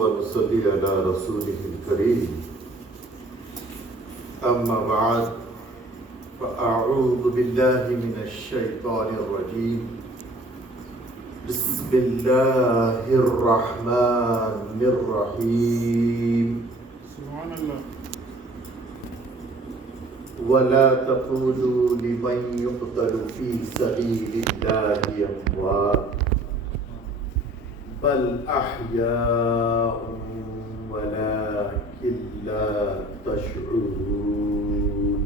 ونصلي على رسوله الكريم أما بعد فأعوذ بالله من الشيطان الرجيم بسم الله الرحمن الرحيم سبحان الله. ولا تقولوا لمن يقتل في سبيل الله أموات بل أحياء ولكن لا تشعرون.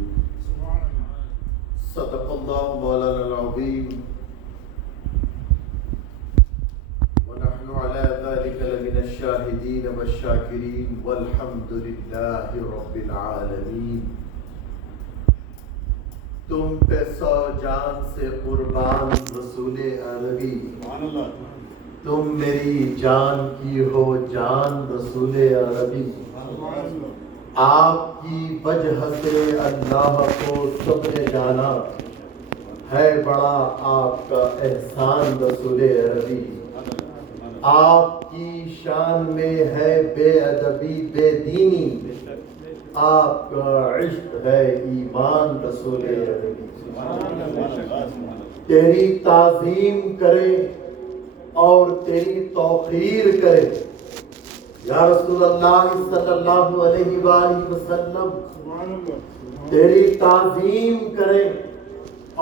صدق الله مولانا العظيم ونحن على ذلك لمن الشاهدين والشاكرين والحمد لله رب العالمين. تم پہ سو جان سے قربان رسول عربی، سبحان الله. تم میری جان کی ہو جان رسول عربی. سبحان الله. آپ کی وجہ سے اللہ کو سب نے جانا، ہے بڑا آپ کا احسان رسول عربی. آپ کی شان میں ہے بے ادبی بے دینی، آپ کا عشق ہے ایمان رسول عربی. تیری تعظیم کرے اور تیری توقیر کرے یا رسول اللہ صلی اللہ علیہ وآلہ وسلم. سبحان الله. تیری تعظیم کرے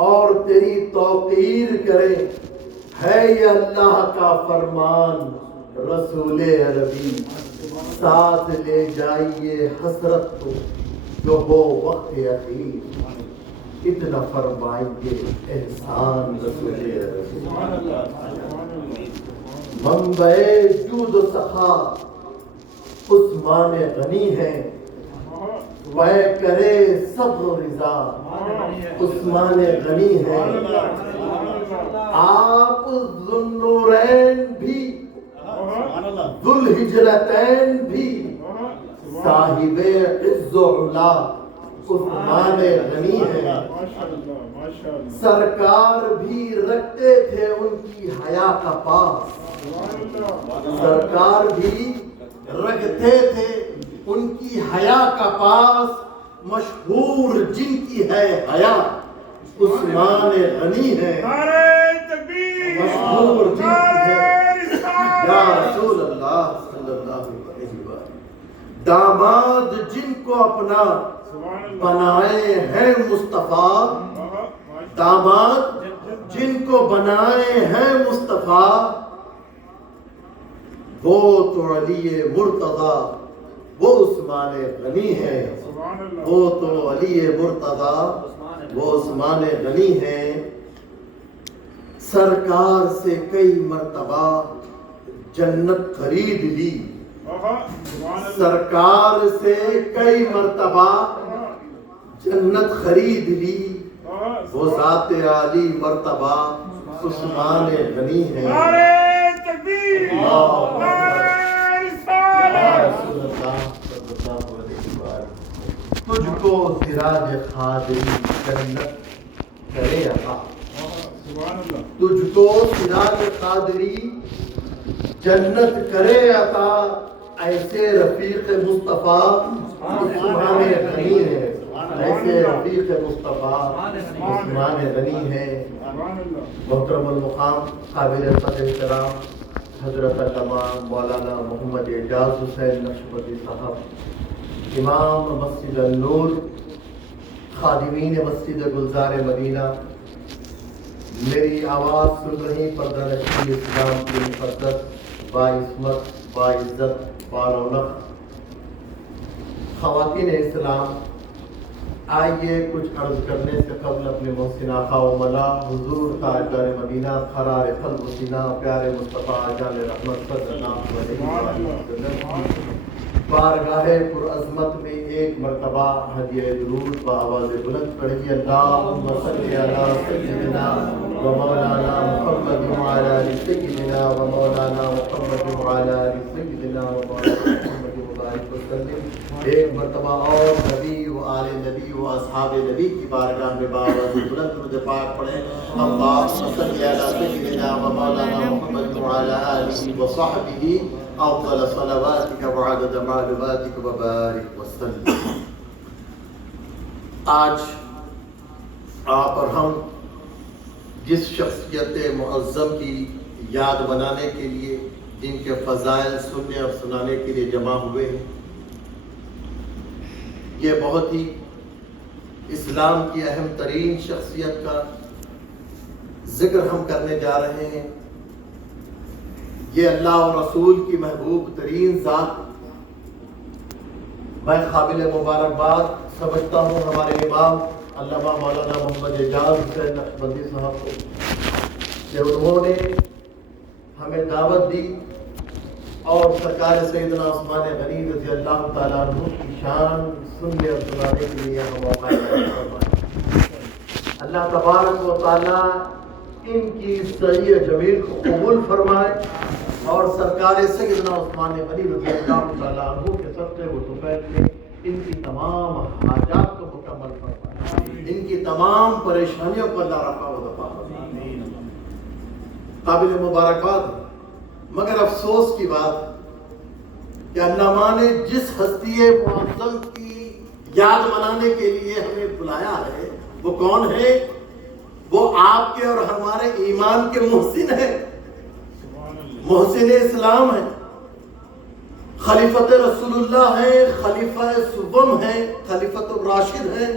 اور تیری توقیر کرے، ہے یہ اللہ کا فرمان رسول عربی. ساتھ لے جائیے حسرت کو جو ہو وقت اخیر، اتنا فرمائیے احسان رسول عربی. سبحان الله. سبحان الله. منبع جود و سخا عثمان غنی ہے، وہ کرے صبر و رضا عثمان غنی ہے. آپ ذوالنورین بھی ذوالہجرتین بھی صاحب عز و علا عثمان غنی ہے. سرکار بھی رکھتے تھے ان کی حیا کا پاس، سرکار بھی رکھتے تھے ان کی حیا کا پاس. مشہور جن کی ہے حیا عثمان غنی ہے. مشہور جن کی ہے یا رسول اللہ صلی اللہ علیہ وسلم. داماد جن کو اپنا بنائے ہیں مصطفیٰ، داماد جن کو بنائے ہیں مصطفیٰ، وہ تو علی مرتضیٰ وہ عثمان غنی ہے. وہ تو علی مرتضیٰ وہ عثمان غنی ہے. سرکار سے کئی مرتبہ جنت خرید لی، سرکار سے کئی مرتبہ جنت خرید لی. وہ ذات عالی مرتبہ عثمان غنی ہے. تجھ کو سراج قادری جنت کرے عطا، تجھ کو سراج قادری جنت کرے عطا. ایسے رفیق مصطفیٰ عثمان غنی ہے، ایسے رفیق مصطفیٰ عثمان غنی ہے. محترم المقام قابل قدر احترام حضرت علامہ مولانا محمد اعجاز حسین نقشبندی صاحب، امام مسجد النور، خادمین مسجد گلزار مدینہ، میری آواز سن رہی پردہ نشین اسلام کی مقدس باعصمت باعزت بارونق خواتین اسلام، آئیے کچھ عرض کرنے سے قبل اپنے محسن آقا و مولا حضور تاجدار مدینہ قرار قلب و سینہ پیارے مصطفیٰ جان رحمت صلی اللہ علیہ وسلم بارگاہ پرعظمت میں ایک مرتبہ ہدیہ درود و آواز بلند پڑھیے. اللہم صلی علی سیدنا و مولانا محمد وعلی آل سیدنا و مولانا محمد وعلی آل سیدنا و مولانا محمد وبارک وسلم. ایک مرتبہ اور نبی و آل نبی و اصحاب نبی کی بارگاہ میں بآواز بلند درود پاک پڑھیں. اللہم صلی علی سیدنا و مولانا محمد وعلی آلہ و صحبہ أفضل صلواتك وعدد معلوماتك وبارك وسلم. آج آپ اور ہم جس شخصیت معظم کی یاد بنانے کے لیے، جن کے فضائل سننے اور سنانے کے لیے جمع ہوئے ہیں، یہ بہت ہی اسلام کی اہم ترین شخصیت کا ذکر ہم کرنے جا رہے ہیں. یہ اللہ اور رسول کی محبوب ترین ذات. میں قابل مبارکباد سمجھتا ہوں ہمارے امام علامہ مولانا محمد اعجاز حسین نقشبندی صاحب کو کہ انہوں نے ہمیں دعوت دی اور سرکار سیدنا عثمان غنی رضی اللہ تعالیٰ عنہ کی شان سننے اور سنانے کے لیے ہم موقع فرمایا. اللہ تبارک و تعالیٰ ان کی سعی جمیل کو قبول فرمائے اور سرکار سیدنا عثمان غنی رضی اللہ تعالیٰ عنہ کے صدقے و طفیل میں ان کی تمام حاجات کو مکمل فرمائے، ان کی تمام پریشانیوں کو اللہ رفع و دفع فرمائے. قابل مبارکباد. مگر افسوس کی بات کہ علامہ نے جس ہستی معظم کی یاد منانے کے لیے ہمیں بلایا ہے وہ کون ہے؟ وہ آپ کے اور ہمارے ایمان کے محسن ہیں، محسن اسلام ہیں، خلیفت رسول اللہ ہیں، خلیفہ سوم ہیں، خلیفت الراشد ہیں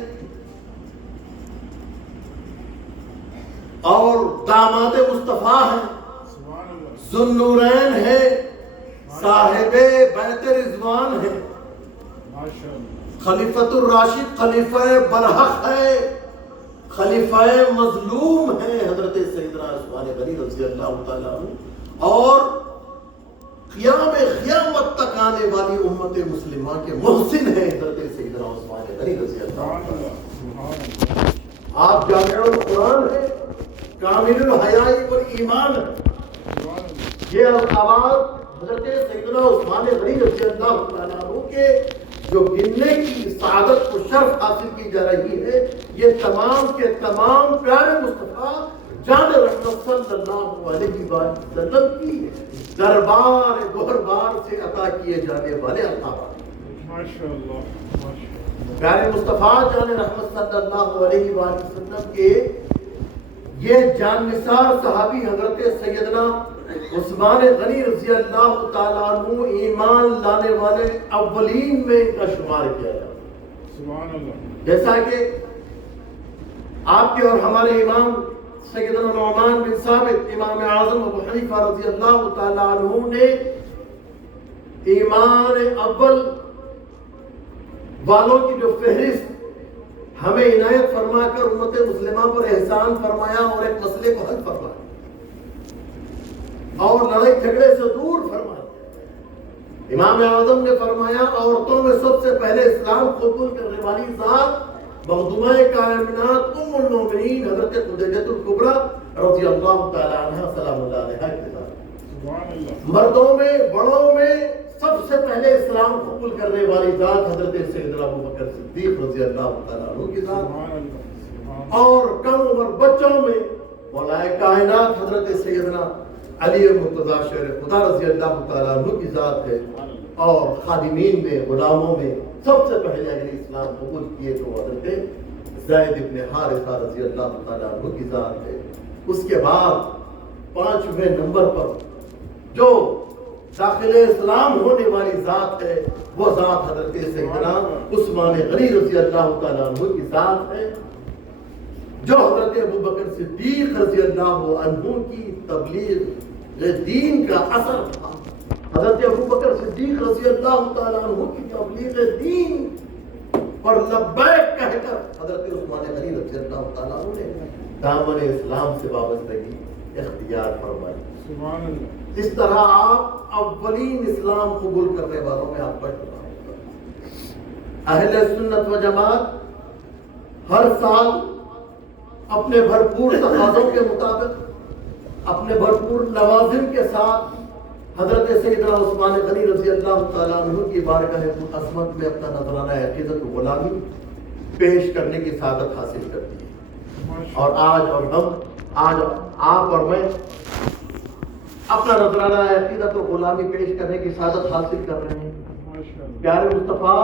اور داماد مصطفیٰ ہیں، ذو النورین ہے، صاحب بیت رضوان ہے، خلیفت الراشد خلیفہ برحق ہے، خلیفہ مظلوم ہے حضرت سیدنا عثمان غنی رضی اللہ تعالیٰ عنہ، اور قیامت تک آنے والی امت مسلمہ کے محسن ہے حضرت سیدنا عثمان غنی رضی اللہ تعالیٰ عنہ. آپ جامع القرآن ہیں، کامل الحیاء والایمان ہے. یہ القابات حضرت سیدنا عثمان غنی رضی اللہ تعالیٰ عنہ کے جو گننے کی سعادت و شرف حاصل کی جا رہی ہے، یہ تمام کے تمام پیارے مصطفیٰ جان رحمت صلی اللہ علیہ وسلم کی دربار گہربار سے عطا کیے جانے والے القابات. پیارے مصطفیٰ جان رحمت صلی اللہ علیہ وسلم کے یہ جان نثار صحابی حضرت سیدنا عثمان غنی رضی اللہ تعالیٰ عنہ ایمان لانے والے اولین میں ان کا شمار کیا جاتا ہے. جیسا کہ آپ کے اور ہمارے امام سیدنا نعمان بن ثابت امام اعظم ابو حنیفہ رضی اللہ تعالیٰ عنہ نے ایمان اول والوں کی جو فہرست ہمیں عنایت فرما کر امت مسلمہ پر احسان فرمایا اور ایک مسئلے کو حل فرمایا اور لڑائی جھگڑے سے دور فرمایا. امام اعظم نے فرمایا عورتوں میں سب سے پہلے اسلام قبول کرنے والی ذات مخدومہ کائنات ام المومنین حضرت خدیجہ الکبریٰ رضی اللہ تعالی عنہا سلام اللہ علیہا کے ذات. مردوں میں بڑوں میں سب سے پہلے اسلام قبول کرنے والی ذات حضرت سیدنا ابوبکر صدیق رضی اللہ تعالیٰ عنہ کی ذات. اور کم عمر بچوں میں مولا کائنات حضرت سیدنا علی مرتضیٰ شیر خدا رضی اللہ تعالیٰ عنہ کی ذات ہے. اور خادمین میں غلاموں میں سب سے پہلے اگر اسلام قبول کیے تو حضرت زید ابن حارثہ رضی اللہ تعالیٰ عنہ کی ذات ہے. اس کے بعد 5ویں نمبر پر جو داخل اسلام ہونے والی ذات ہے وہ ذات حضرت سیدنا عثمان غنی رضی اللہ تعالیٰ عنہ کی ذات ہے، جو حضرت ابوبکر صدیق رضی اللہ عنہ کی تبلیغ دین کا اثر تھا. حضرت ابوبکر صدیق رضی اللہ تعالیٰ عنہ کی تبلیغ دین پر لبیک کہہ کر حضرت عثمان غنی رضی اللہ تعالیٰ عنہ نے دامن اسلام سے وابستگی اختیار فرمائی. اس طرح آپ اولین اسلام قبول کرنے والوں میں آپ پڑھ رہا ہوں. اہل سنت و جماعت ہر سال اپنے بھرپور تقاضوں کے مطابق اپنے بھرپور لوازم کے ساتھ حضرت سیدنا عثمان غنی رضی اللہ تعالیٰ عنہ کی بارگاہ عظمت میں اپنا نذرانہ عقیدت و غلامی پیش کرنے کی سعادت حاصل کرتی ہے. اور آج آپ اور میں اپنا نذرانہ عقیدت و غلامی پیش کرنے کی سعادت حاصل کر رہے ہیں۔ ماشاء اللہ پیارے مصطفیٰ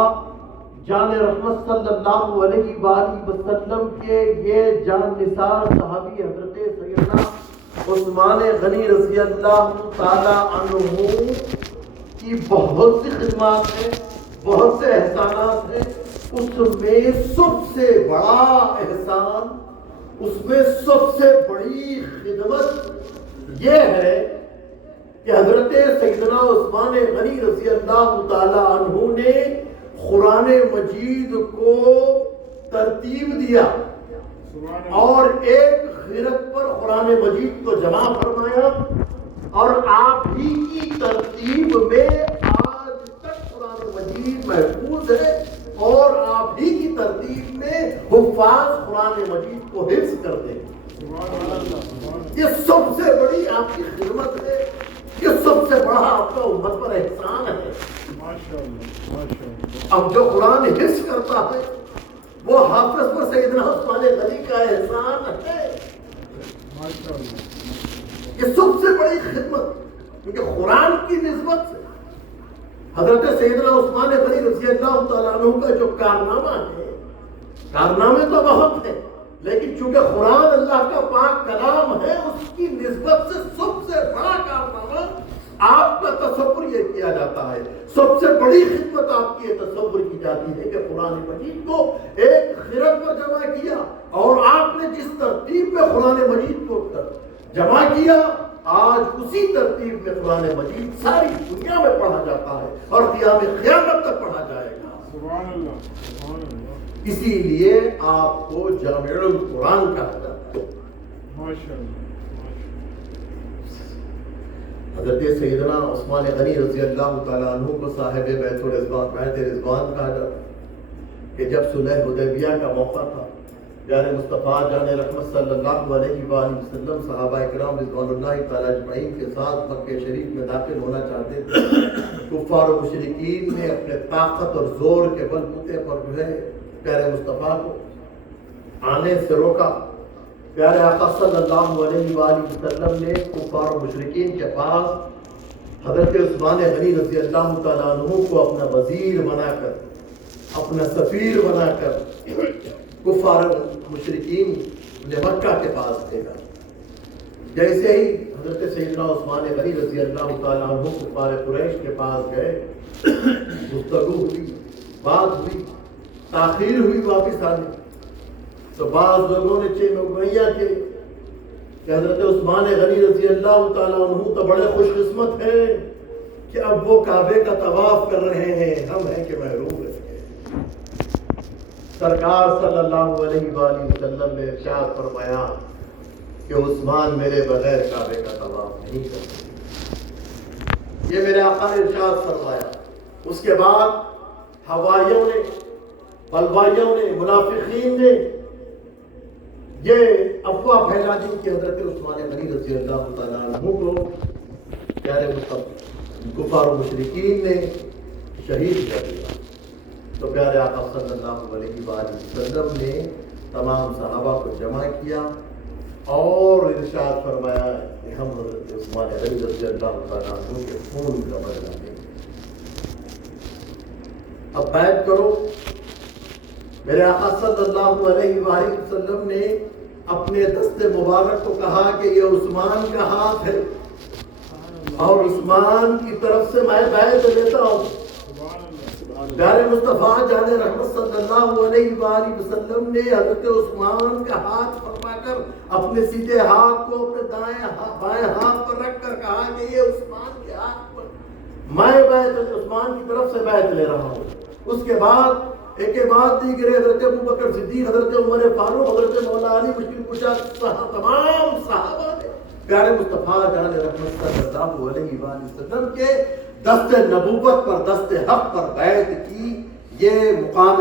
جان رحمت صلی اللہ علیہ وآلہ وسلم کے یہ جان نثار صحابی حضرت سیدنا عثمان غنی رضی اللہ تعالی عنہ کی بہت سی خدمات ہیں، بہت سے احسانات ہیں۔ اس میں سب سے بڑا احسان، اس میں سب سے بڑی خدمت یہ ہے کہ حضرت سیدنا عثمان غنی رضی اللہ تعالی عنہ نے قرآن مجید کو ترتیب دیا اور ایک خرد پر قرآن مجید کو جمع فرمایا، اور آپ ہی کی ترتیب میں آج تک قرآن مجید محفوظ ہے، اور آپ ہی کی ترتیب میں حفاظ قرآن مجید کو حفظ کرتے ہیں۔ یہ سب سے بڑی آپ کی خدمت ہے، یہ سب سے بڑا آپ کا امت پر احسان ہے۔ اب جو قرآن حفظ کرتا ہے وہ حافظ پر سیدنا عثمان غنی کا احسان ہے۔ یہ سب سے بڑی خدمت، کیونکہ قرآن کی نسبت سے حضرت سیدنا عثمان غنی رضی اللہ تعالیٰ عنہ کا جو کارنامہ ہے، کارنامے تو بہت ہیں، لیکن چونکہ قرآن اللہ کا پاک کلام ہے، اس کی نسبت سے سب سے بڑا کارنامہ آپ کا تصور یہ کیا جاتا ہے، سب سے بڑی خدمت آپ کی یہ تصور کی جاتی ہے کہ قرآن مجید کو ایک خرد پر جمع کیا، اور آپ نے جس ترتیب میں قرآن مجید کو جمع کیا، آج اسی ترتیب میں قرآن مجید ساری دنیا میں پڑھا جاتا ہے اور قیام قیامت تک پڑھا جائے گا۔ سبحان اللہ سبحان اللہ۔ اسی لیے آپ کو جامع القرآن کہا جاتا ہے۔ ماشاء اللہ۔ حضرت سیدنا عثمان غنی رضی اللہ تعالیٰ عنہ کو صاحب بیت الرضوان، بیت رضوان کہا جاتا ہے کہ جب صلح حدیبیہ کا موقع تھا، پیارے مصطفیٰ جان رحمت صلی اللہ علیہ وآلہ وسلم صحابہ کرام رضوان اللہ تعالیٰ اجمعین کے ساتھ مکہ شریف میں داخل ہونا چاہتے تھے، کفار و مشرکین نے اپنے طاقت اور زور کے بل بوتے پر جو ہے پیارے مصطفیٰ کو آنے سے روکا۔ پیارے آقا صلی اللہ علیہ وآلہ وسلم نے کفار و مشرکین کے پاس حضرت عثمان غنی رضی اللہ تعالیٰ عنہ کو اپنا وزیر بنا کر، اپنا سفیر بنا کر کفار و مشرکین نے مکہ کے پاس بھیجا۔ جیسے ہی حضرت سیدنا عثمان غنی رضی اللہ تعالیٰ عنہ کفار قریش کے پاس گئے، گفتگو ہوئی، بات ہوئی، تاخیر ہوئی واپس آنے، تو بعض لوگوں نے چمگوئیاں کی کہ حضرت عثمان غنی رضی اللہ تعالیٰ عنہ تو بڑے خوش قسمت ہیں کہ اب وہ کعبے کا طواف کر رہے ہیں، ہم ہیں کہ محروم رہ گئے۔ سرکار صلی اللہ علیہ وآلہ وسلم نے ارشاد فرمایا کہ عثمان میرے بغیر کعبے کا طواف نہیں کرتے، یہ میرے آقا نے ارشاد فرمایا۔ اس کے بعد ہوائیوں نے، بلوائیوں نے، منافقین نے یہ افواہ پھیلا دی کہ حضرت عثمان غنی رضی اللہ تعالیٰ عنہ کو پیارے کفار و مشرکین نے شہید کر دیا۔ تو پیارے آقا صلی اللہ علیہ وآلہ وسلم نے تمام صحابہ کو جمع کیا اور ارشاد فرمایا کہ ہم حضرت عثمان غنی رضی اللہ تعالیٰ عنہ کے خون کا بدلہ لیں گے۔ اب بیعت کرو۔ میرے آقا صلی اللہ علیہ وآلہ وسلم نے اپنے دست مبارک کو کہا کہ یہ عثمان کا ہاتھ ہے اور عثمان کی طرف سے میں بیعت لیتا ہوں۔ پیارے مصطفیٰ جان رحمت صلی اللہ علیہ وآلہ وسلم نے حضرت عثمان کا ہاتھ فرما کر اپنے سیدھے ہاتھ کو اپنے بائیں ہاتھ پر رکھ کر کہا کہ یہ عثمان کے ہاتھ پر میں بیعت عثمان کی طرف سے بیعت لے رہا ہوں۔ اس کے بعد ایک کے بعد دیگر حضرت ابوبکر صدیق، حضرت عمر فاروق، حضرت مولا علی مشکل کشا، تمام صحابہ نے پیارے مصطفیٰ جان رحمت صلی اللہ علیہ وآلہ وسلم کے دست نبوت پر، دست حق پر بیعت کی۔ یہ مقام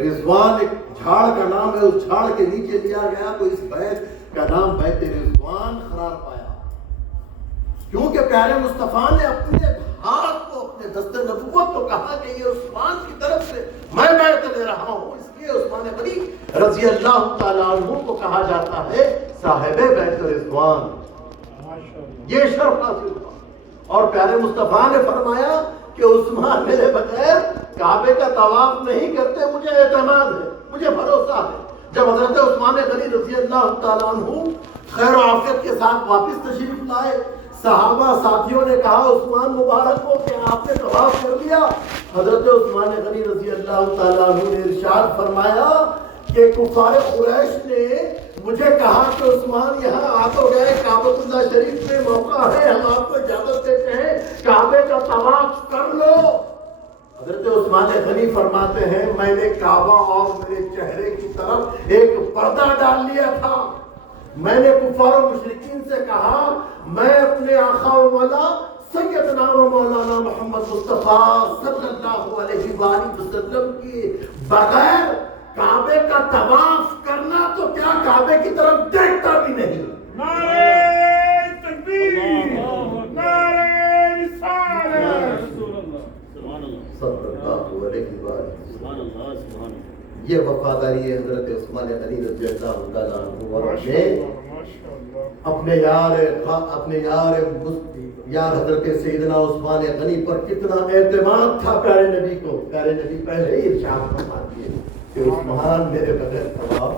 رضوان ایک جھاڑ کا نام ہے، اس جھاڑ کے نیچے لیا گیا تو اس بیعت کا نام بیعت رضوان قرار پایا، کیونکہ پیارے مصطفیٰ نے اپنے ہاتھ کو، اپنے دست نبوت کو کہا کہ یہ عثمان کی طرف سے میں بیعت لے رہا ہوں۔ اس لیے عثمان غنی رضی اللہ تعالیٰ عنہ کو کہا جاتا ہے صاحب بیت رضوان۔ یہ شرف حاصل ہوا. اور پیارے مصطفیٰ نے فرمایا کہ عثمان میرے بغیر کعبے کا طواف نہیں کرتے، مجھے اعتماد ہے، مجھے بھروسہ ہے. جب حضرت عثمان غنی رضی اللہ تعالیٰ عنہ خیر و عافیت کے ساتھ واپس تشریف لائے، صحابہ ساتھیوں نے کہا عثمان مبارک ہو کہ آپ نے طواف کر لیا. حضرت عثمان غنی رضی اللہ تعالیٰ عنہ نے ارشاد فرمایا کہ کفار قریش نے مجھے کہا کہ عثمان یہاں آ تو گئے، کعبۃ اللہ شریف میں موقع ہے، ہم آپ کو اجازت دیتے ہیں کعبے کا طواف کر لو. حضرت عثمان غنی فرماتے ہیں میں نے کعبہ اور میرے چہرے کی طرف ایک پردہ ڈال لیا تھا. میں نے کفار و مشرکین سے کہا میں اپنے آقا و مولا سیدنا و مولانا محمد مصطفیٰ صلی اللہ علیہ وآلہ وسلم کی بغیر کعبے کا طواف کرنا تو کیا کعبے کی طرف دیکھتا بھی نہیں. نعرہ تکبیر، نعرہ رسالت. صلی اللہ علیہ وآلہ. یہ وفاداری ہے حضرت عثمان غنی رضی اللہ تعالیٰ عنہ. اور اپنے یار حضرت سیدنا عثمان غنی پر کتنا اعتماد تھا پیارے نبی کو. پیارے نبی پہلے ہی ارشاد فرما دیے کہ عثمان میرے بغیر طواف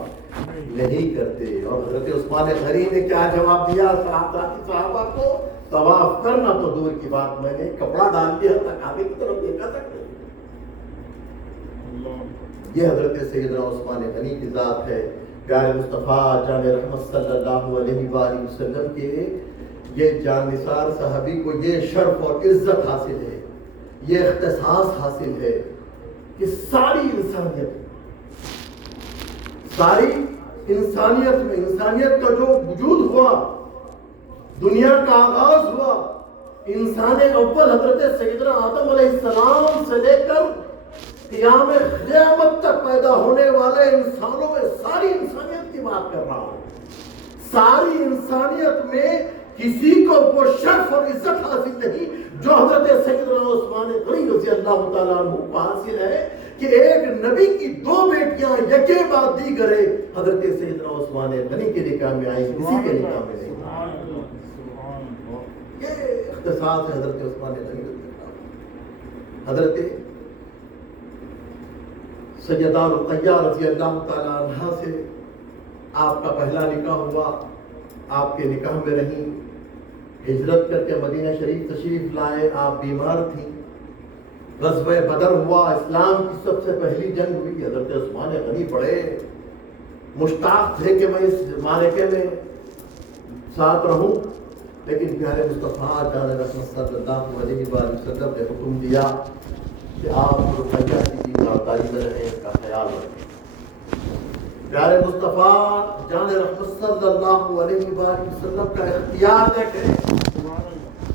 نہیں کرتے. اور حضرت عثمان غنی نے کیا جواب دیا صحابہ کو؟ طواف کرنا تو دور کی بات، میں نے کپڑا ڈال دیا تھا کعبے کی طرف دیکھا تک. یہ حضرت سیدنا عثمان غنی کی ذات ہے. پیارے مصطفیٰ جان رحمت صلی اللہ علیہ وآلہ وسلم کے یہ جان نثار صحابی کو یہ شرف اور عزت حاصل ہے، یہ اختصاص حاصل ہے کہ ساری انسانیت میں انسانیت کا جو وجود ہوا، دنیا کا آغاز ہوا، انسان اول حضرت سیدنا آدم علیہ السلام سے لے کر قیام قیامت تک پیدا ہونے والے انسانوں میں ساری انسانیت کی بات کر رہا ہوں. ساری انسانیت میں کسی کو وہ شرف اور عزت حاصل نہیں جو حضرت سیدنا عثمان غنی رضی اللہ تعالیٰ عنہ کو حاصل ہے کہ ایک نبی کی 2 بیٹیاں یکے بعد دیگرے حضرت سیدنا عثمان غنی کے نکاح میں آئی، کسی کے نکاح میں نہیں. یہ اختصاص ہے حضرت عثمان غنی رضی اللہ. حضرت سیدہ رقیہ رضی اللہ تعالیٰ عنہ سے آپ کا پہلا نکاح ہوا، آپ کے نکاح میں رہیں، ہجرت کر کے مدینہ شریف تشریف لائے. آپ بیمار تھیں، غزوہ بدر ہوا، اسلام کی سب سے پہلی جنگ ہوئی. حضرت عثمان غنی بڑے مشتاق تھے کہ میں اس معرکے میں ساتھ رہوں، لیکن پیارے مصطفیٰ جان رحمت صلی اللہ علیہ وآلہ وسلم نے حکم دیا کہ آپ رقیہ کی بیمارداری میں رہیں، اس کا خیال رکھیں. پیارے مصطفیٰ جان رحمت صلی اللہ علیہ وآلہ وسلم کا اختیار دیکھیں.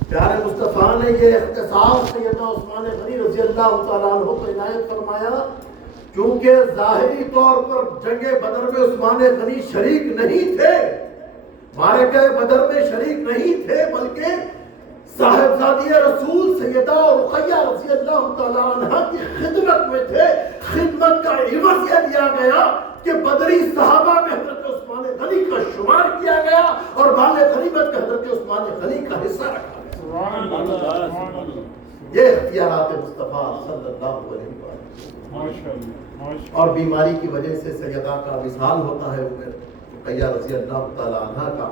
پیارے مصطفیٰ نے یہ اختصاص سیدنا عثمان غنی رضی اللہ تعالیٰ عنہ کو عنایت فرمایا کیونکہ ظاہری طور پر جنگ بدر میں عثمان غنی شریک نہیں تھے، معرکہ بدر میں شریک نہیں تھے، بلکہ صاحبزادی رسول سیدہ رقیہ رضی اللہ تعالیٰ عنہ کی خدمت میں تھے. خدمت کا عوض یہ دیا گیا کہ بدری صحابہ میں حضرت عثمان غنی کا شمار کیا گیا اور مال غنیمت کا حضرت عثمان غنی کا حصہ رکھا گیا. یہ اختیارات مصطفیٰ صلی اللہ علیہ وسلم. اور بیماری کی وجہ سے سیدہ کا وصال ہوتا ہے رقیہ رضی اللہ تعالیٰ عنہ کا.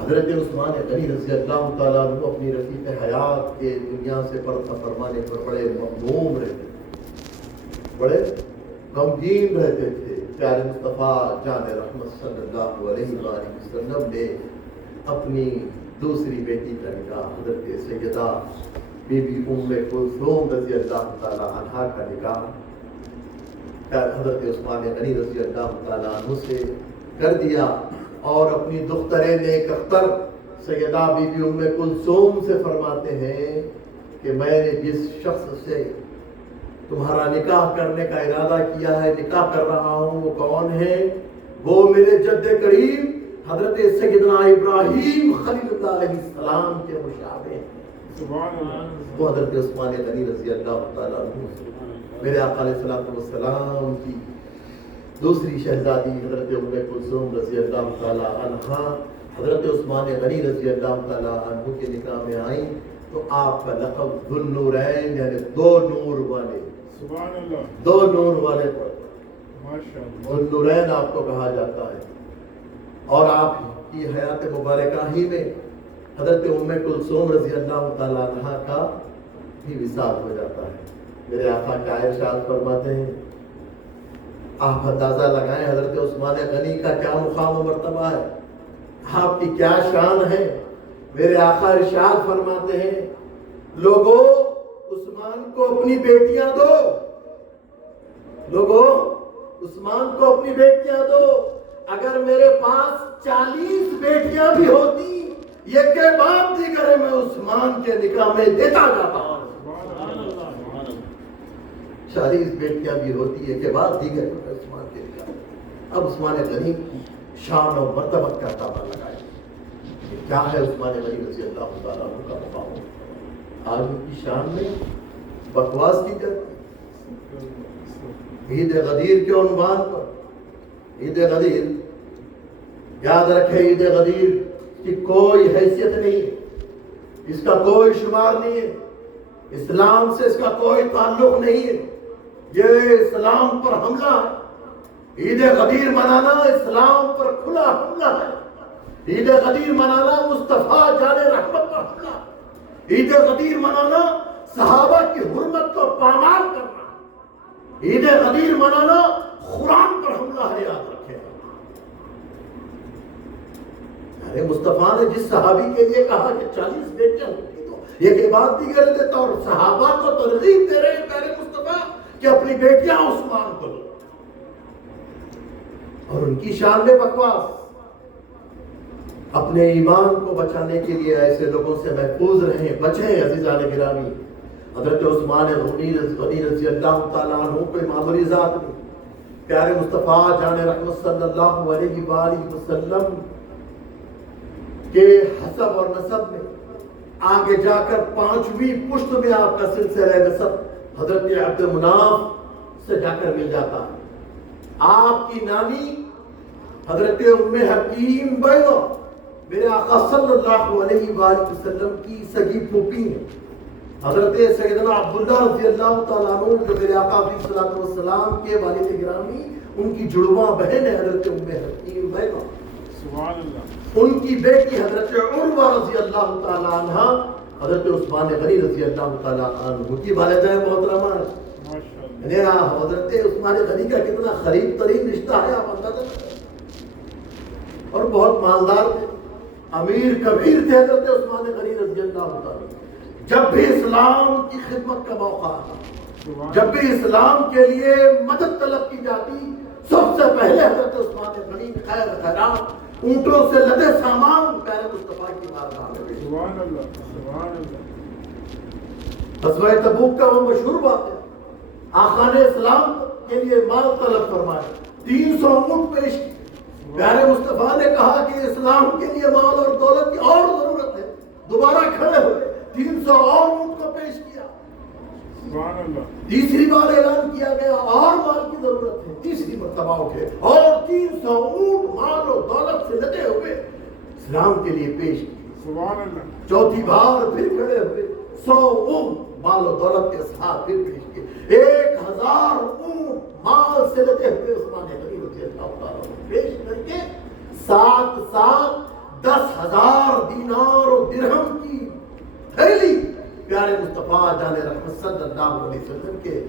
حضرت عثمان غنی رضی اللہ تعالیٰ عنہ اپنی رفیق حیات کے دنیا سے پرتہ فرمانے پر بڑے مغموم رہتے تھے، بڑے غمگین رہتے تھے. پیارے مصطفیٰ جان رحمت صلی اللہ علیہ وآلہ وسلم نے اپنی دوسری بیٹی کا نکاح حضرت سیدہ بی بی ام کلثوم رضی اللہ تعالیٰ عنہ کا نکاح حضرت عثمان غنی رضی اللہ تعالیٰ عنہ سے کر دیا اور اپنی دختر نیک اختر سیدہ بی بی ام کلثوم سے فرماتے ہیں کہ میں نے جس شخص سے تمہارا نکاح کرنے کا ارادہ کیا ہے، نکاح کر رہا ہوں، وہ کون ہے؟ وہ میرے جد کریم حضرت سیدنا ابراہیم خلیل اللہ علیہ السلام کے مشابہ ہیں. وہ حضرت عثمان غنی رضی اللہ تعالیٰ عنہ میرے آقا علیہ السلام کی دوسری شہزادی حضرت ام کلثوم رضی اللہ تعالیٰ عنہ حضرت عثمان غنی رضی اللہ تعالیٰ عنہ کے نکاح میں آئیں تو آپ کا لقب ذو النورین یعنی دو نور والے، سبحان اللہ، دو نور والے پڑھتے ماشاء اللہ، ذو النورین آپ کو کہا جاتا ہے۔ اور آپ کی حیات مبارکہ ہی میں حضرت ام کلثوم رضی اللہ تعالیٰ عنہ کا بھی وصال ہو جاتا ہے۔ میرے آقا کیا ارشاد فرماتے ہیں، آپ اندازہ لگائیں حضرت عثمان غنی کا کیا مقام و مرتبہ ہے، آپ کی کیا شان ہے۔ میرے آقا ارشاد فرماتے ہیں، لوگوں عثمان کو اپنی بیٹیاں دو، لوگوں عثمان کو اپنی بیٹیاں دو، اگر میرے پاس 40 بیٹیاں بھی ہوتی یہ کے بعد دیگر میں عثمان کے نکاح میں دیتا جاتا ہوں۔ 40 بیٹیاں بھی ہوتی ہے کے بعد دیگر میں عثمان کے نکاح۔ اب عثمان غنی شان اور مرتبہ کا اندازہ لگائے کیا ہے عثمان غنی رضی اللہ تعالیٰ عنہ کا مقام۔ آج ان کی شان میں بکواس کی جاتی۔ عید غدیر کے عنوان پر، عید غدیر یاد رکھے، عید غدیر کی کوئی حیثیت نہیں ہے، اس کا کوئی شمار نہیں ہے، اسلام سے اس کا کوئی تعلق نہیں ہے، یہ اسلام پر حملہ ہے۔ عید غدیر منانا اسلام پر کھلا حملہ ہے۔ عید غدیر منانا مصطفیٰ جان رحمت پر حملہ ہے۔ عید غدیر منانا صحابہ کی حرمت کو پامال کرنا۔ عید غدیر منانا قرآن پر حملہ ہے، یاد رکھے۔ ارے مصطفیٰ نے جس صحابی کے لیے کہا کہ 40 بیٹیاں ہوتی تو یہ کے بعد دیگر دیتا، اور صحابہ کو ترغیب دے رہے ہیں پیارے مصطفیٰ کہ اپنی بیٹیاں عثمان کو دو، اور ان کی شان میں بکواس۔ اپنے ایمان کو بچانے کے لیے ایسے لوگوں سے محفوظ رہیں، بچیں عزیزان گرامی۔ حضرت عثمان غنی رضی اللہ تعالیٰ عنہ کوئی معمولی ذات نہیں، پیارے مصطفیٰ جان رحمت صلی اللہ علیہ وآلہ وسلم کے حسب اور نسب میں آگے جا کر 5ویں پشت میں آپ کا سلسلہ نسب حضرت عبد مناف سے جا کر مل جاتا ہے۔ آپ کی نانی حضرت ام حکیم بیضہ میرے آقا صلی اللہ علیہ وآلہ وسلم کی سگی پھوپھی ہیں۔ حضرت سیدنا عبداللہ رضی اللہ تعالیٰ عنہ جو میرے آقا علیہ الصلوۃ والسلام کے والد گرامی، ان کی جڑواں بہن ہے حضرت ام حکیم بیضہ۔ سبحان اللہ۔ ان کی بیٹی حضرت عروہ رضی اللہ تعالیٰ عنہ حضرت عثمان غنی رضی اللہ تعالیٰ عنہ کی والدہ محترمہ ہے۔ حضرت عثمان غنی کا کتنا قریب ترین رشتہ ہے، آپ اندازہ کریں، اور بہت مالدار تھے، امیر کبیر تھے حضرت عثمان غنی رضی اللہ تعالیٰ۔ جب بھی اسلام کی خدمت کا موقع آتا، جب بھی اسلام کے لیے مدد طلب کی جاتی، سب سے پہلے حضرت عثمان غنی خیر خیرات اونٹوں سے لدے سامان پیارے مصطفیٰ کی بارگاہ میں بھیجے۔ سبحان اللہ، سبحان اللہ۔ غزوہ تبوک کا وہ مشہور بات ہے، آقا نے اسلام کے لیے مال طلب فرمایا، 300 اونٹ پیش کی۔ پیارے مصطفیٰ نے کہا کہ اسلام کے لیے مال اور دولت کی اور ضرورت ہے، دوبارہ کھڑے ہوئے، 300 اور اونٹ کو پیش کیا۔ سبحان اللہ۔ تیسری بار اعلان کیا گیا اور مال کی ضرورت ہے، تیسری مرتبہ اٹھے اور 300 اونٹ مال و دولت سے لدے ہوئے اسلام کے لیے پیش کی۔ سبحان اللہ۔ چوتھی بار پھر کھڑے ہوئے، 100 اونٹ مال و دولت کے ساتھ پھر پیش کیے، 1000 اونٹ مال سے لدے ہوئے عثمان غنی رضی اللہ تعالیٰ عنہ پیش کر کے ساتھ ساتھ 10,000 دینار و درہم کی تھیلی پیارے مصطفیٰ جان رحمت صلی اللہ علیہ وسلم کے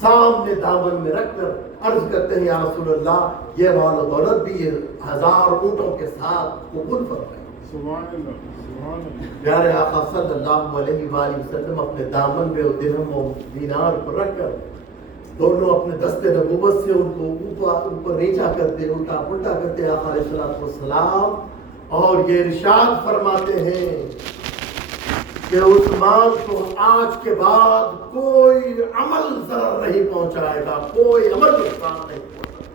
سامنے دامن میں رکھ کر عرض کرتے ہیں، یا رسول اللہ یہ مال و دولت بھی 1000 اونٹوں کے ساتھ قبول فرمائیں۔ سبحان اللہ، سبحان اللہ۔ پیارے آقا صلی اللہ علیہ وآلہ وسلم اپنے دامن میں درہم و دینار پر رکھ کر دونوں اپنے دست نبوت سے ان کو اوپر نیچا کرتے، الٹا پلٹا کرتے آقا علیہ الصلوۃ والسلام، اور یہ ارشاد فرماتے ہیں کہ عثمان کو آج کے بعد کوئی عمل ضرر نہیں پہنچائے گا، کوئی عمل نقصان نہیں پہنچائے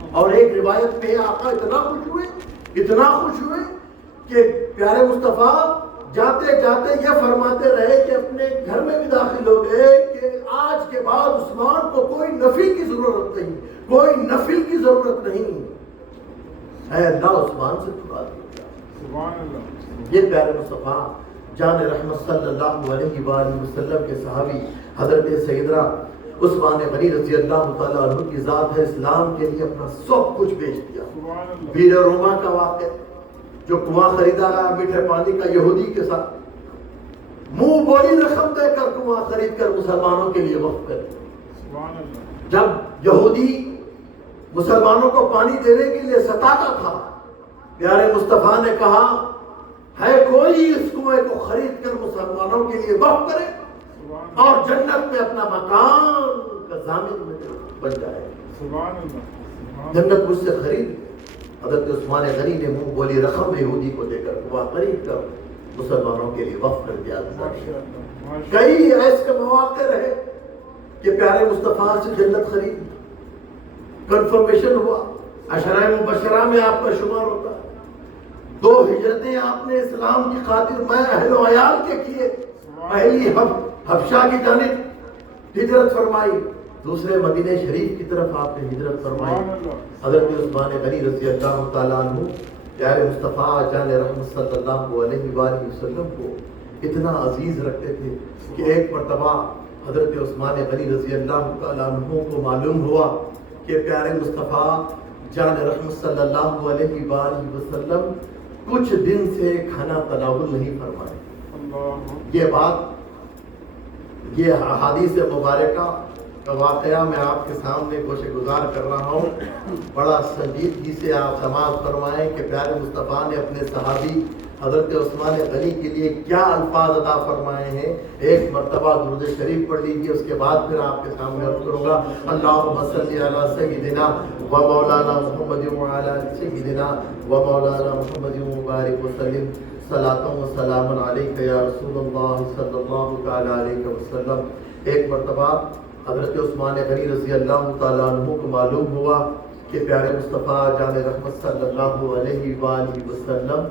گا۔ اور ایک روایت میں آقا اتنا خوش ہوئے کہ پیارے مصطفیٰ جاتے جاتے یہ فرماتے رہے کہ اپنے گھر میں بھی داخل ہو گئے کہ آج کے بعد عثمان کو کوئی نفل کی ضرورت نہیں، کوئی نفل کی ضرورت نہیں، اے اللہ عثمان سے دعا دیا۔ سبحان اللہ. یہ پیارے مصطفیٰ جان رحمت صلی اللہ علیہ وآلہ وسلم کے صحابی حضرت سیدنا عثمان غنی رضی اللہ تعالیٰ عنہ کی ذات ہے، اسلام کے لیے اپنا سب کچھ بیچ دیا. سبحان اللہ. بیر روما کا واقعہ جو کنواں خریدا گیا میٹھے پانی کا یہودی کے ساتھ، منہ بولی رقم دے کر کنواں خرید کر مسلمانوں کے لیے وقف کر. سبحان اللہ. جب یہودی مسلمانوں کو پانی دینے کے لیے ستاتا تھا، پیارے مصطفیٰ نے کہا ہے کوئی اس کنویں کو خرید کر مسلمانوں کے لیے وقف کرے اور جنت میں اپنا مکان کا ضامن بن جائے. سبحان اللہ. جنت مجھ سے خرید. حضرت عثمان غنی نے منہ بولی رقم یہودی کو دے کر کنواں خرید کر مسلمانوں کے لیے وقف کر دیا. کئی ایسے مواقع رہے کہ پیارے مصطفیٰ سے جنت خرید، کنفرمیشن ہوا، عشرہ مبشرہ میں آپ کا شمار ہوتا ہے. 2 ہجرتیں آپ نے اسلام کی خاطر میں اہل و عیال کے کیے. پہلی حبشہ کی جانب ہجرت فرمائی، دوسرے مدینہ شریف کی طرف آپ نے ہجرت فرمائی. حضرت عثمان غنی رضی اللہ تعالیٰ عنہ پیارے مصطفیٰ جان رحمت صلی اللہ علیہ وآلہ وسلم کو اتنا عزیز رکھتے تھے کہ ایک مرتبہ حضرت عثمان غنی رضی اللہ تعالیٰ عنہ کو معلوم ہوا کہ پیارے مصطفیٰ جان رحمت صلی اللہ علیہ وآلہ وسلم کچھ دن سے کھانا تناول نہیں فرمائے. یہ بات، یہ حدیث مبارکہ کا واقعہ میں آپ کے سامنے گوشہ گزار کر رہا ہوں. بڑا سنجیدگی سے آپ سماعت فرمائیں کہ پیارے مصطفیٰ نے اپنے صحابی حضرت عثمان غنی کے لیے کیا الفاظ ادا فرمائے ہیں. ایک مرتبہ درود شریف پڑھ لیجیے، اس کے بعد پھر آپ کے سامنے عرض کروں گا. اللہم صلی علی سیدنا و مولانا محمد وعلی آل سیدنا و مولانا محمد مبارک وسلم. صلاۃ و سلام علیک یا رسول اللہ صلی اللہ تعالی علیہ وسلم. ایک مرتبہ حضرت عثمان غنی رضی اللہ تعالیٰ عنہ کو معلوم ہوا کہ پیارے مصطفیٰ جان رحمت صلی اللہ علیہ وآلہ وسلم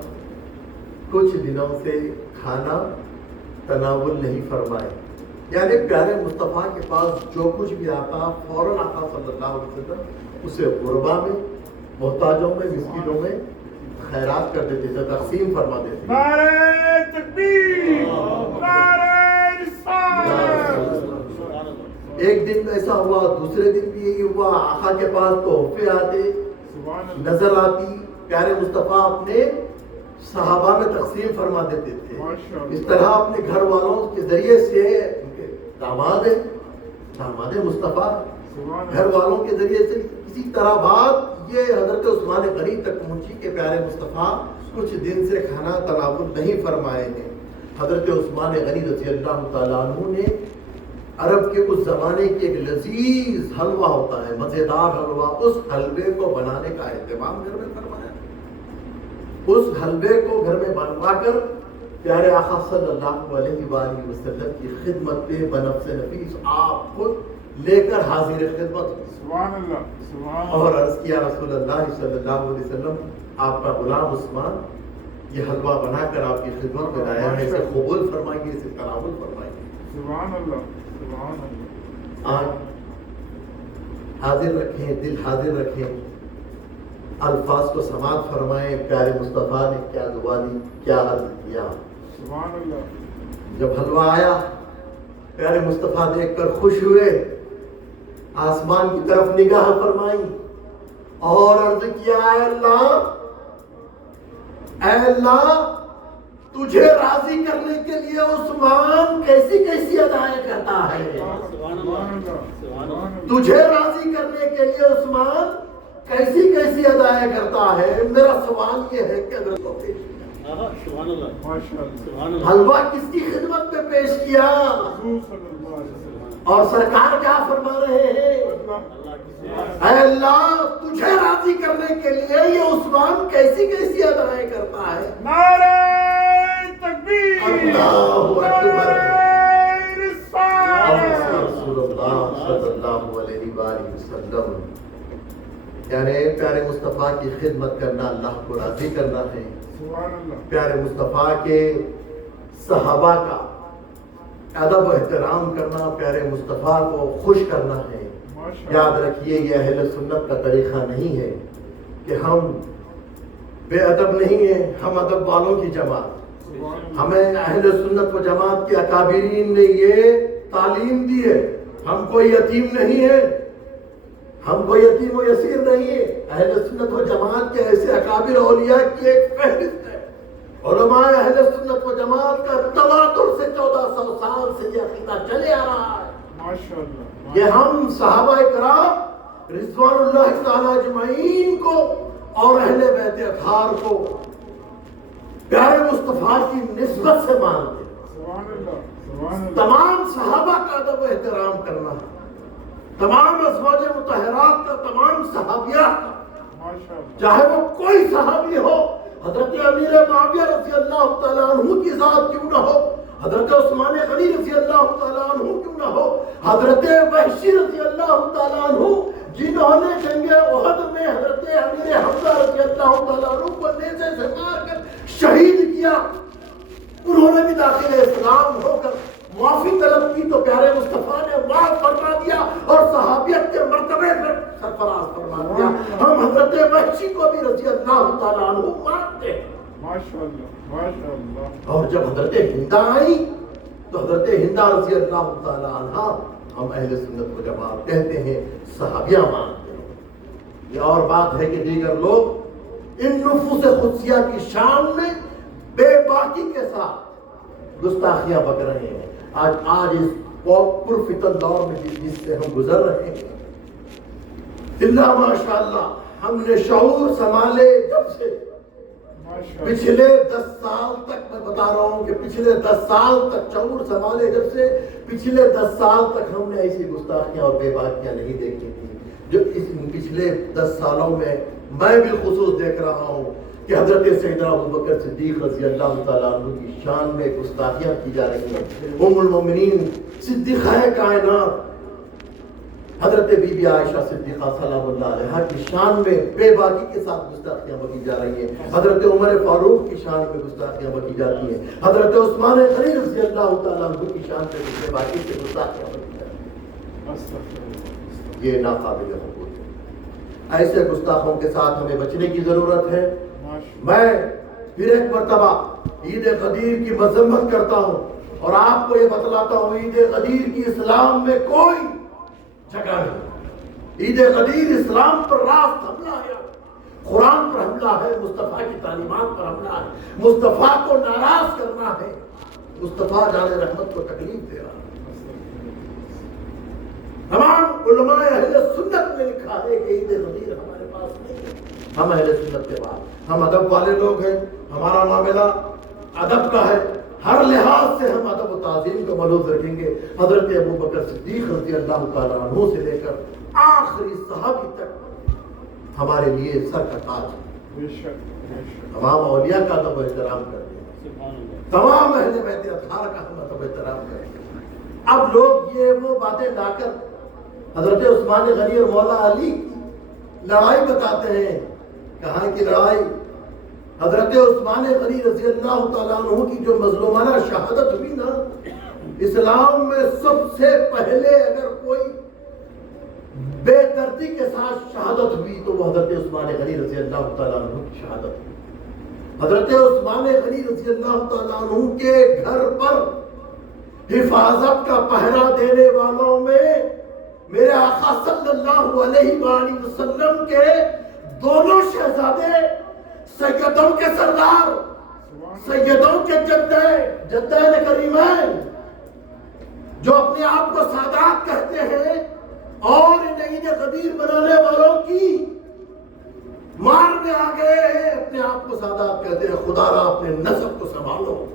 کچھ دنوں سے کھانا تناول نہیں فرمائے. یعنی پیارے مصطفیٰ کے پاس جو کچھ بھی آتا فوراً آتا صلی اللہ علیہ وسلم اسے غربا میں، محتاجوں میں، مسکینوں میں خیرات کر دیتے تھے، تقسیم فرما دیتے تھے. نعرہ تکبیر، نعرہ رسالت. ایک دن ایسا ہوا، دوسرے دن بھی یہی ہوا. آقا کے پاس تحفے آتے، نظر آتی، پیارے مصطفیٰ اپنے صحابہ میں تقسیم فرما دیتے تھے. اس طرح اپنے گھر والوں کے ذریعے سے ان کے داماد مصطفیٰ گھر والوں کے ذریعے سے کسی طرح بات یہ حضرت عثمان غنی تک پہنچی کہ پیارے مصطفیٰ کچھ دن سے کھانا تناول نہیں فرمائے ہیں. حضرت عثمان غنی رضی اللہ تعالیٰ عنہ نے عرب کے اس زمانے کی ایک لذیذ حلوہ ہوتا ہے، مزیدار حلوہ، اس حلوے کو بنانے کا اہتمام گھر میں فرمایا. اس حلوے کو گھر میں بنوا کر پیارے آقا صلی اللہ علیہ وآلہ وسلم کی خدمت پہ بنفس نفیس آپ خود لے کر حاضر خدمت. سبحان اللہ، سبحان اللہ. اور عرض کیا رسول اللہ صلی اللہ علیہ وسلم آپ کا غلام عثمان یہ حلوہ بنا کر آپ کی خدمت میں لایا ہے، اسے قبول فرمائیے، اسے تناول فرمائیے. سبحان اللہ، سبحان اللہ. آج حاضر رکھیں، دل حاضر رکھیں، الفاظ کو سماعت فرمائیں. پیارے مصطفیٰ نے کیا دعا دی، کیا عرض کیا. سبحان اللہ. جب حلوہ آیا پیارے مصطفیٰ دیکھ کر خوش ہوئے، آسمان کی طرف نگاہ فرمائی اور عرض کیا اے اللہ تجھے راضی کرنے کے لیے عثمان کیسی کیسی ادائیں کرتا ہے. تجھے راضی کرنے کے لیے عثمان کیسی کیسی ادائیں کرتا ہے. میرا سوال یہ ہے کہ اگر تو حلوہ کس کی خدمت میں پیش کیا اور سرکار کیا فرما رہے ہیں؟ اے اللہ تجھے راضی کرنے کے لیے یہ عثمان کیسی کیسی ادائیں کرتا ہے. نعرہ تکبیر، اللہ اکبر. رسالت. رسول اللہ صلی اللہ علیہ وآلہ وسلم. یعنی پیارے مصطفیٰ کی خدمت کرنا اللہ کو راضی کرنا ہے. سبحان اللہ. پیارے مصطفیٰ کے صحابہ کا ادب و احترام کرنا پیارے مصطفیٰ کو خوش کرنا ہے. یاد رکھیے یہ اہل سنت کا طریقہ نہیں ہے کہ ہم بے ادب نہیں ہیں، ہم ادب والوں کی جماعت۔ ہمیں اہل سنت و جماعت کے اکابرین نے یہ تعلیم دی ہے، ہم کوئی یتیم نہیں ہے، ہم کوئی یتیم و یسیر نہیں ہے۔ اہل سنت و جماعت کے ایسے اکابر اولیاء کی ایک فہرست ہے۔ علماء اہل سنت و جماعت کا تواتر سے 1400 سال سے یہ عقیدہ چلے آ رہا ہے ماشاءاللہ کہ ہم صحابہ کرام رضوان اللہ تعالی اجمعین کو اور اہل بیت اطہار کو پیارے مصطفیٰ کی نسبت سے مانتے ہیں۔ سبحان اللہ سبحان اللہ تمام صحابہ کا ادب و احترام کرنا، تمام ازواج مطہرات کا، تمام صحابیات کا، ماشاءاللہ چاہے وہ کوئی صحابی ہو، حضرت امیر معاویہ رضی اللہ تعالیٰ عنہ کی ذات کیوں نہ ہو، حضرت عثمان غنی رضی اللہ تعالیٰ عنہ کیوں نہ ہو، حضرت وحشی رضی اللہ تعالیٰ عنہ جنہوں نے جنگ احد میں حضرت امیر حمزہ رضی اللہ تعالیٰ عنہ کو نیزے سے مار کر شہید کیا، انہوں نے بھی داخل اسلام ہو کر معافی طلب کی تو پیارے مصطفیٰ نے معاف فرما دیا اور صحابیت کے مرتبے پر سرفراز فرما دیا۔ ہم حضرت وحشی کو بھی رضی اللہ تعالیٰ عنہ مانتے ہیں۔ ماشاءاللہ ماشاءاللہ اور جب حضرت ہندہ آئی تو حضرت ہندہ رضی اللہ تعالیٰ عنہ ہم اہل سنت و جماعت کہتے ہیں، صحابیہ مانتے ہیں۔ یہ اور بات ہے کہ دیگر لوگ ان نفوس قدسیہ کی شان میں بے باکی کے ساتھ گستاخیاں بک رہے ہیں۔ آج اس پرفتن دور میں جس سے ہم گزر رہے ہیں، اللہ ماشاءاللہ ہم نے شعور سنبھالے جب سے ماشاءاللہ پچھلے 10 سال تک، میں بتا رہا ہوں کہ پچھلے 10 سال تک شعور سنبھالے جب سے، پچھلے 10 سال تک ہم نے ایسی گستاخیاں اور بے باکیاں نہیں دیکھی تھی جو اس پچھلے 10 سالوں میں میں بالخصوص دیکھ رہا ہوں کہ حضرت سیدنا ابوبکر صدیق رضی اللہ تعالیٰ عنہ کی شان میں گستاخیاں کی جا رہی ہیں۔ ام المومنین صدیقہ کائنات حضرت بی بی عائشہ صدیقہ سلام اللہ علیہا کی شان میں بے باکی کے ساتھ گستاخیاں بکی جا رہی ہیں۔ حضرت عمر فاروق کی شان میں گستاخیاں بکی جاتی ہیں۔ حضرت عثمان غنی رضی اللہ تعالیٰ عنہ کی شان میں بے باکی سے گستاخیاں بکی جاتی ہیں۔ استغفر یہ ناقابل قبول ہے۔ ایسے گستاخوں کے ساتھ ہمیں بچنے کی ضرورت ہے۔ میں پھر ایک مرتبہ عید غدیر کی مذمت کرتا ہوں اور آپ کو یہ بتلاتا ہوں، عید غدیر کی اسلام میں کوئی جگہ نہیں۔ عید غدیر اسلام پر راست حملہ ہے، قرآن پر حملہ ہے، مصطفیٰ کی تعلیمات پر حملہ ہے، مصطفیٰ کو ناراض کرنا ہے، مصطفیٰ جان رحمت کو تکلیف دے رہا ہے۔ تمام علماء اہل سنت نے لکھا ہے کہ عید غدیر ہمارے پاس نہیں ہے۔ ہم اہل سنت کے بعد ہم ادب والے لوگ ہیں، ہمارا معاملہ ادب کا ہے، ہر لحاظ سے ہم ادب و تعظیم کو ملحوظ رکھیں گے۔ حضرت ابوبکر صدیق رضی اللہ تعالیٰ عنہ سے لے کر آخری صحابی تک ہمارے لیے سر کا تاج ہے۔ بے شک بے شک تمام اولیاء کا ادب و احترام کرتے ہیں، تمام اہل بیت اطہار کا ہم ادب و احترام کرتے ہیں۔ اب لوگ یہ وہ باتیں لا کر حضرت عثمان غنی اور مولا علی کی لڑائی بتاتے ہیں۔ کہاں کی لڑائی؟ حضرت عثمان غنی رضی اللہ تعالیٰ عنہ کی جو مظلومانہ شہادت ہوئی نا، اسلام میں سب سے پہلے اگر کوئی بے دردی کے ساتھ شہادت ہوئی تو وہ حضرت عثمان غنی رضی اللہ تعالیٰ عنہ کی شہادت ہوئی۔ حضرت عثمان غنی رضی اللہ تعالیٰ عنہ کے گھر پر حفاظت کا پہرا دینے والوں میں میرے آقا صلی اللہ علیہ وآلہ وسلم کے دونوں شہزادے، سیدوں کے سردار، سیدوں کے جدین کریمین، جو اپنے آپ کو سادات کہتے ہیں اور ان عید غدیر بنانے والوں کی مارنے آ گئے ہیں، اپنے آپ کو سادات کہتے ہیں۔ خدا را اپنے نسب کو سنبھالو۔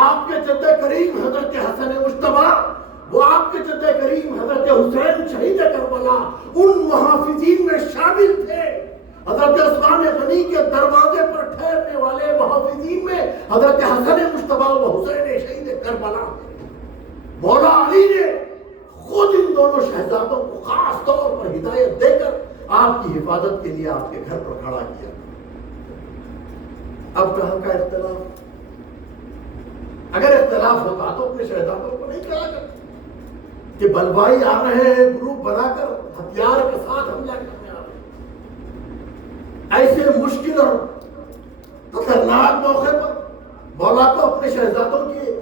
آپ کے جد کریم حضرت حسن مجتبیٰ، وہ آپ کے جد کریم حضرت حسین شہید کربلا ان محافظین میں شامل تھے۔ حضرت عثمان غنی کے دروازے پر ٹھہرنے والے محافظین میں حضرت حسن مجتبیٰ و حسین شہید کربلا تھے۔ مولا علی نے خود ان دونوں شہزادوں کو خاص طور پر ہدایت دے کر آپ کی حفاظت کے لیے آپ کے گھر پر کھڑا کیا۔ اب کہاں کا اختلاف؟ اگر اختلاف ہوتا تو اپنے شہزادوں کو نہیں کہا کرتے کہ بلوائی آ رہے ہیں، گروپ بنا کر ہتھیار کے ساتھ حملہ کرنے آ رہے ہیں۔ ایسے مشکل اور خطرناک موقع پر مولا کو اپنے شہزادوں کے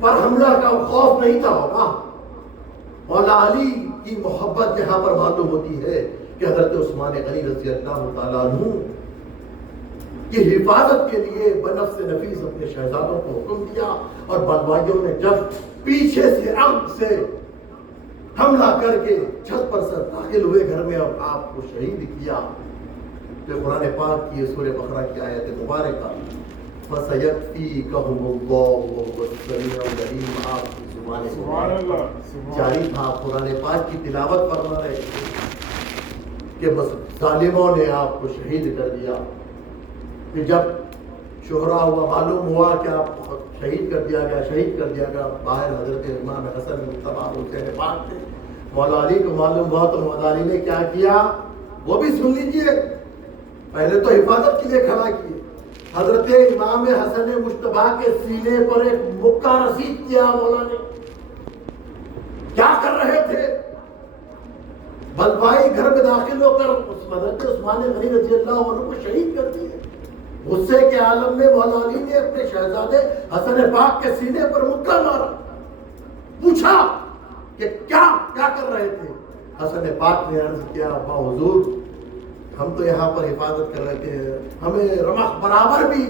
پر حملہ کا خوف نہیں تھا ہوگا. مولا علی کی محبت یہاں پر معلوم ہوتی ہے کہ حضرت عثمان غنی رضی اللہ تعالیٰ عنہ کی حفاظت کے لیے بنفس نفیس اپنے شہزادوں کو حکم دیا اور بلوائیوں نے جب پیچھے سے عمق سے حملہ کر کے چھت پر سے داخل ہوئے گھر میں اور آپ کو شہید کیا. جو قرآن پاک کی سورہ بقرہ کی آیت مبارکہ فَسَيَكْفِيكَهُمُ اللَّهُ وَهُوَ السَّمِيعُ الْعَلِيمُ آپ کی زبان سبحان اللہ جاری تھا. قرآن پاک کی تلاوت فرما رہے تھے کہ بس ظالموں نے آپ کو شہید کر دیا. کہ جب شہرا ہوا معلوم ہوا کہ آپ شہید کر دیا گیا باہر حضرت امام حسن مصطفیٰ حسین پاک تھے. مولا علی کو معلوم ہوا تو مولا علی نے کیا کیا وہ بھی سن لیجئے. پہلے تو حفاظت کے لیے کھڑا کیے. حضرت امام حسن مصطفیٰ کے سینے پر ایک مکہ رسید کیا. مولا نے کیا کر رہے تھے؟ بلوائی گھر میں داخل ہو کر حضرت عثمان غنی رضی اللہ عنہ کو شہید کر دیے. غصے کے عالم میں مولا علی نے اپنے شہزادے حسن پاک کے سینے پر مکہ مارا. پوچھا کہ کیا کر رہے تھے؟ حسن پاک نے عرض کیا ابا حضور ہم تو یہاں پر حفاظت کر رہے تھے, ہمیں رمق برابر بھی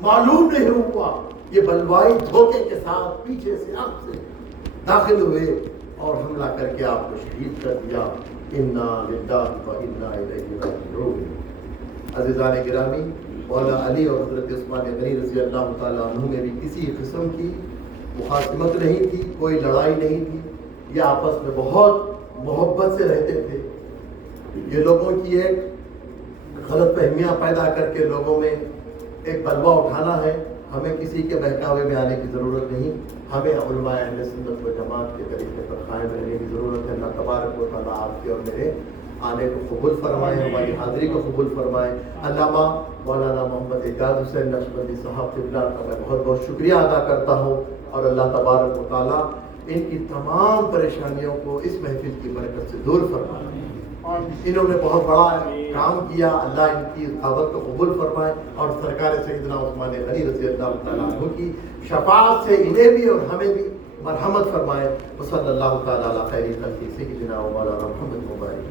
معلوم نہیں ہوا. یہ بلوائی دھوکے کے ساتھ پیچھے سے آپ سے داخل ہوئے اور حملہ کر کے آپ کو شہید کر دیا. انا للہ و انا الیہ راجعون. عزیزان گرامی, مولا علی اور حضرت عثمان غنی رضی اللہ تعالیٰ عنہ میں بھی کسی قسم کی مخاصمت نہیں تھی, کوئی لڑائی نہیں تھی. یہ آپس میں بہت محبت سے رہتے تھے. یہ لوگوں کی ایک غلط فہمیاں پیدا کر کے لوگوں میں ایک بلوا اٹھانا ہے. ہمیں کسی کے بہکاوے میں آنے کی ضرورت نہیں. ہمیں علماء اہل سنت و جماعت کے طریقے پر قائم رہنے کی ضرورت ہے. اللہ تبارک و تعالیٰ آپ کے اور میرے آنے کو قبول فرمائے, ہماری حاضری کو قبول فرمائے. علامہ مولانا محمد اعجاز حسین نقشبندی صاحب قبلہ کا میں بہت بہت شکریہ ادا کرتا ہوں, اور اللہ تبارک و تعالیٰ ان کی تمام پریشانیوں کو اس محفل کی برکت سے دور فرمائے. انہوں نے بہت بڑا کام کیا. اللہ ان کی دعوت کو قبول فرمائے اور سرکار سیدنا عثمان غنی رضی اللہ تعالیٰ عنہ کی شفاعت سے انہیں بھی اور ہمیں بھی مرحمت فرمائے. وصلی اللہ تعالیٰ علی خیر خلقہ سیدنا و مولانا محمد مبارک.